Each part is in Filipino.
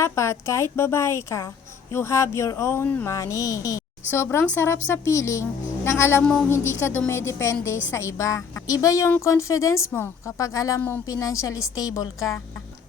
Dapat kahit babae ka, you have your own money. Sobrang sarap sa feeling nang alam mong hindi ka dumedepende sa iba. Iba yung confidence mo kapag alam mong financial stable ka.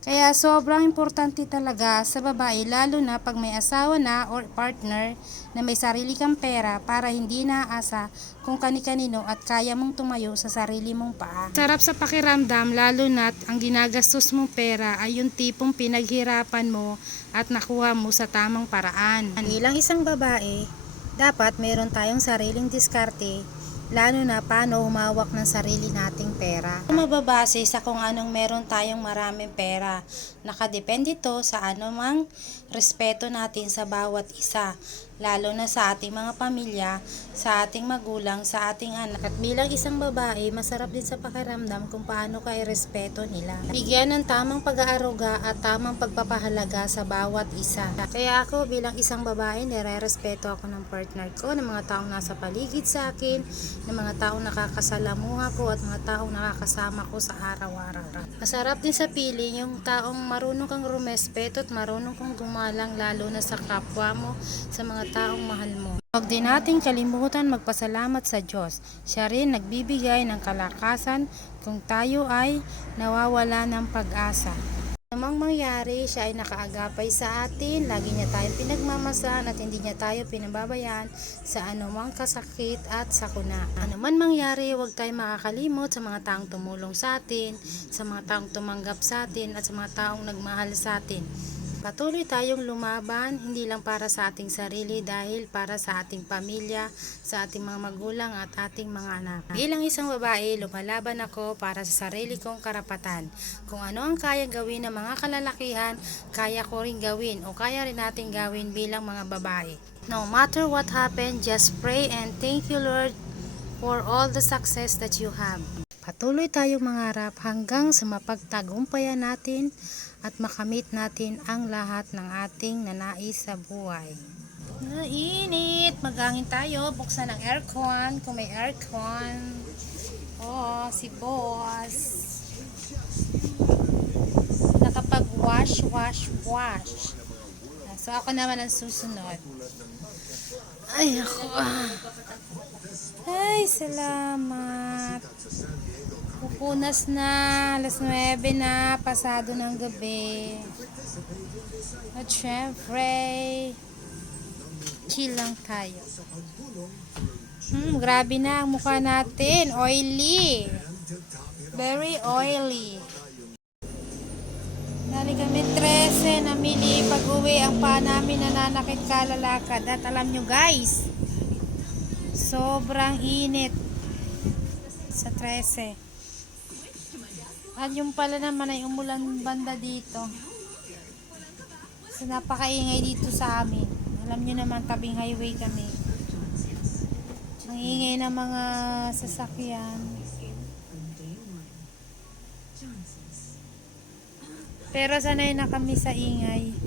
Kaya sobrang importante talaga sa babae, lalo na pag may asawa na or partner na may sarili kang pera, para hindi naasa kung kani-kanino at kaya mong tumayo sa sarili mong paa. Sarap sa pakiramdam, lalo na't ang ginagastos mong pera ay yung tipong pinaghirapan mo at nakuha mo sa tamang paraan. Bilang isang babae, dapat meron tayong sariling diskarte, lalo na paano humawak ng sarili nating pera. Mababase sa kung anong meron tayong maraming pera. Nakadepende to sa anumang respeto natin sa bawat isa, lalo na sa ating mga pamilya, sa ating magulang, sa ating anak. At bilang isang babae, masarap din sa pakiramdam kung paano ka irespeto nila. Bigyan ng tamang pag-aaruga at tamang pagpapahalaga sa bawat isa. Kaya ako bilang isang babae, nire-respeto ako ng partner ko, ng mga taong nasa paligid sa akin, ng mga taong nakakasalamuha ko at mga taong nakakasama ko sa araw-araw. Masarap din sa feeling yung taong marunong kang rumespeto at marunong kang gumalang, lalo na sa kapwa mo, sa mga taong mahal mo. Huwag din natin kalimutan magpasalamat sa Diyos. Siya rin nagbibigay ng kalakasan kung tayo ay nawawala ng pag-asa. Namang mangyari, siya ay nakaagapay sa atin, lagi niya tayong pinagmamasahan at hindi niya tayo pinababayaan sa anumang kasakit at sakuna. Ano man mangyari, huwag tayong makakalimot sa mga taong tumulong sa atin, sa mga taong tumanggap sa atin at sa mga taong nagmahal sa atin. Patuloy tayong lumaban, hindi lang para sa ating sarili, dahil para sa ating pamilya, sa ating mga magulang at ating mga anak. Bilang isang babae, lumalaban ako para sa sarili kong karapatan. Kung ano ang kaya gawin ng mga kalalakihan, kaya ko rin gawin o kaya rin natin gawin bilang mga babae. No matter what happened, just pray and thank you, Lord, for all the success that you have. Patuloy tayong mangarap hanggang sa mapagtagumpayan natin at makamit natin ang lahat ng ating nanais sa buhay. Mainit! Magangin tayo. Buksan ang aircon kung may aircon. Oh, si boss. Nakapag-wash. So, ako naman ang susunod. Ay, ako. Ay, salamat. Pupunas na, alas 9 na, pasado ng gabi. At syempre, chill lang tayo. Grabe na ang mukha natin, oily. Very oily. Dali kami 13, namili pag-uwi, ang paa namin nananakit kalalakad. At alam nyo guys, sobrang init sa 13. At yung pala naman ay umulan banda dito. So napakaingay dito sa amin. Alam nyo naman, tabing highway kami. Ang ingay ng mga sasakyan. Pero sanay na kami sa ingay.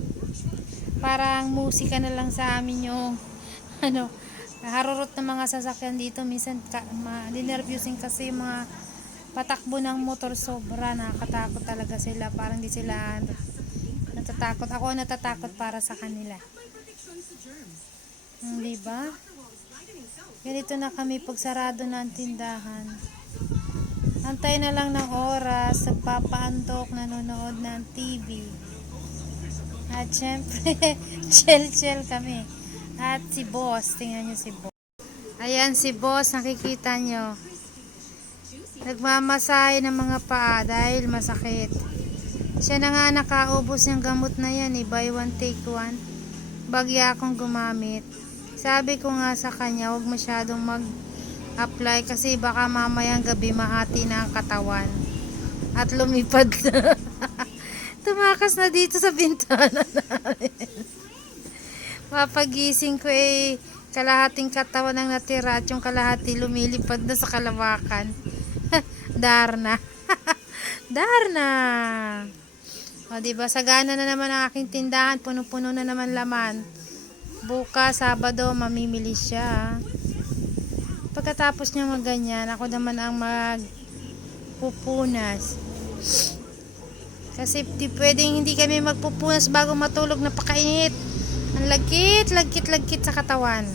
Parang musika na lang sa amin yung harurot ng mga sasakyan dito. Minsan dinervyusin kasi yung mga patakbo ng motor, sobra nakakatakot talaga sila. Parang di sila natatakot. Ako natatakot para sa kanila. Diba? Ganito na kami pag sarado ng tindahan. Antay na lang ng oras, nagpapaantok, nanonood ng TV. At syempre, chill kami. At si boss, tingnan nyo si boss. Ayan si boss, nakikita nyo. Nagmamasahe ng mga paa dahil masakit. Siya na nga nakaubos yung gamot na yan, buy one take one. Bagya akong gumamit. Sabi ko nga sa kanya, huwag masyadong mag-apply kasi baka mamayang gabi mahati na ang katawan. At lumipad na. Tumakas na dito sa bintana namin. Mapagising ko kalahating katawan ang natira at yung kalahati lumilipad na sa kalawakan. Darna. Darna. O diba, sagana na naman ang aking tindahan, puno-puno na naman laman. Bukas, Sabado, mamimili siya. Pagkatapos niya maganyan, ako naman ang magpupunas. Kasi di pwedeng hindi kami magpupunas bago matulog, napakainit. Ang lagkit sa katawan.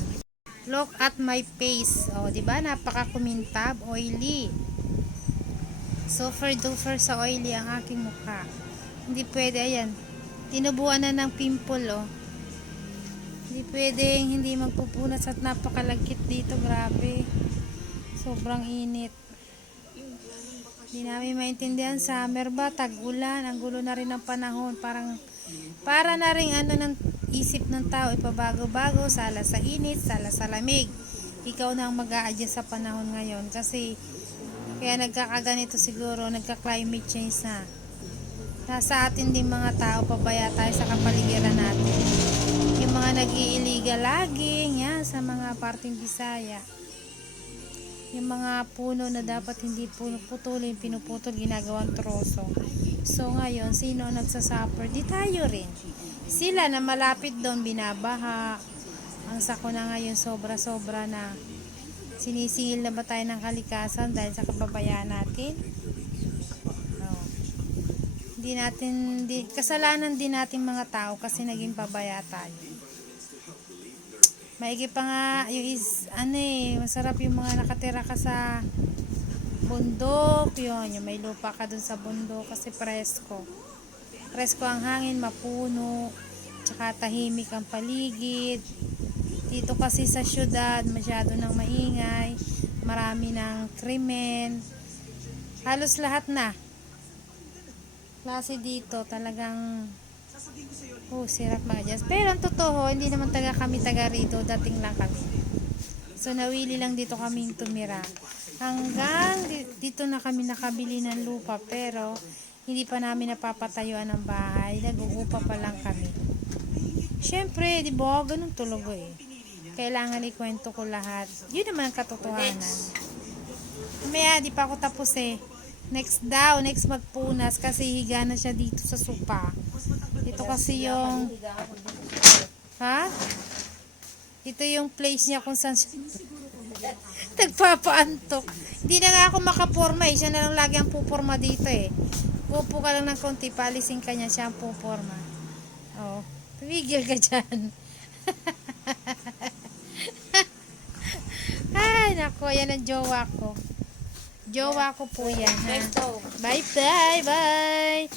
Look at my face. Oh, 'di ba? Napaka-kumintab, oily. Super duper sa oily ang aking mukha. Hindi pwede, ayan. Tinubuan na ng pimple, oh. Hindi pwedeng hindi magpupunas at napakalagkit dito, grabe. Sobrang init. Hindi namin maintindihan, summer ba, tag-ulan, ang gulo na rin ng panahon. Para na rin ng isip ng tao, ipabago-bago, sala sa init, sala sa lamig. Ikaw na ang mag-a-adjust sa panahon ngayon kasi kaya nagkakaganito siguro, nagka-climate change na. Nasa atin din mga tao, pabaya tayo sa kapaligiran natin. Yung mga nag-iiliga laging, yan, sa mga parting Bisaya. Yung mga puno na dapat hindi putulin, pinuputol, ginagawang troso. So ngayon, sino nagsasuffer? Di tayo rin. Sila na malapit doon, binabaha. Ang sako na ngayon, sobra-sobra na. Sinisingil na ba tayo ng kalikasan dahil sa kababayaan natin? No. Kasalanan din natin mga tao kasi naging pabaya tayo. Maigi pa nga yung masarap yung mga nakatira ka sa bundok, yung may lupa ka dun sa bundok kasi presko ang hangin, mapuno, tsaka tahimik ang paligid. Dito kasi sa syudad masyado nang maingay, marami ng krimen, halos lahat na klase dito talagang sirap mag-adjust. Pero ang totoo, hindi naman kami taga rito, dating lang kami. So nawili lang dito kaming tumira. Hanggang dito na kami nakabili ng lupa, pero hindi pa namin napapatayuan ng bahay. Nag-uupa pa lang kami. Syempre, di ba, ganun tulogo eh. Kailangan ikwento ko lahat. Yun naman ang katotohanan. Mamaya, di pa ako tapos eh. Next magpunas kasi higa na siya dito sa sopa. Ito kasi yung ito yung place niya kung saan nagpapaantok. Hindi na nga ako makaporma eh. Siya na lang lagi ang puporma dito eh. Upo ka lang ng konti, palisin ka niya, siya ang puporma. Oh, tumigil ka dyan. Ay, nako, yan ang jowa ko. Jowa ko po yan, ha? Bye.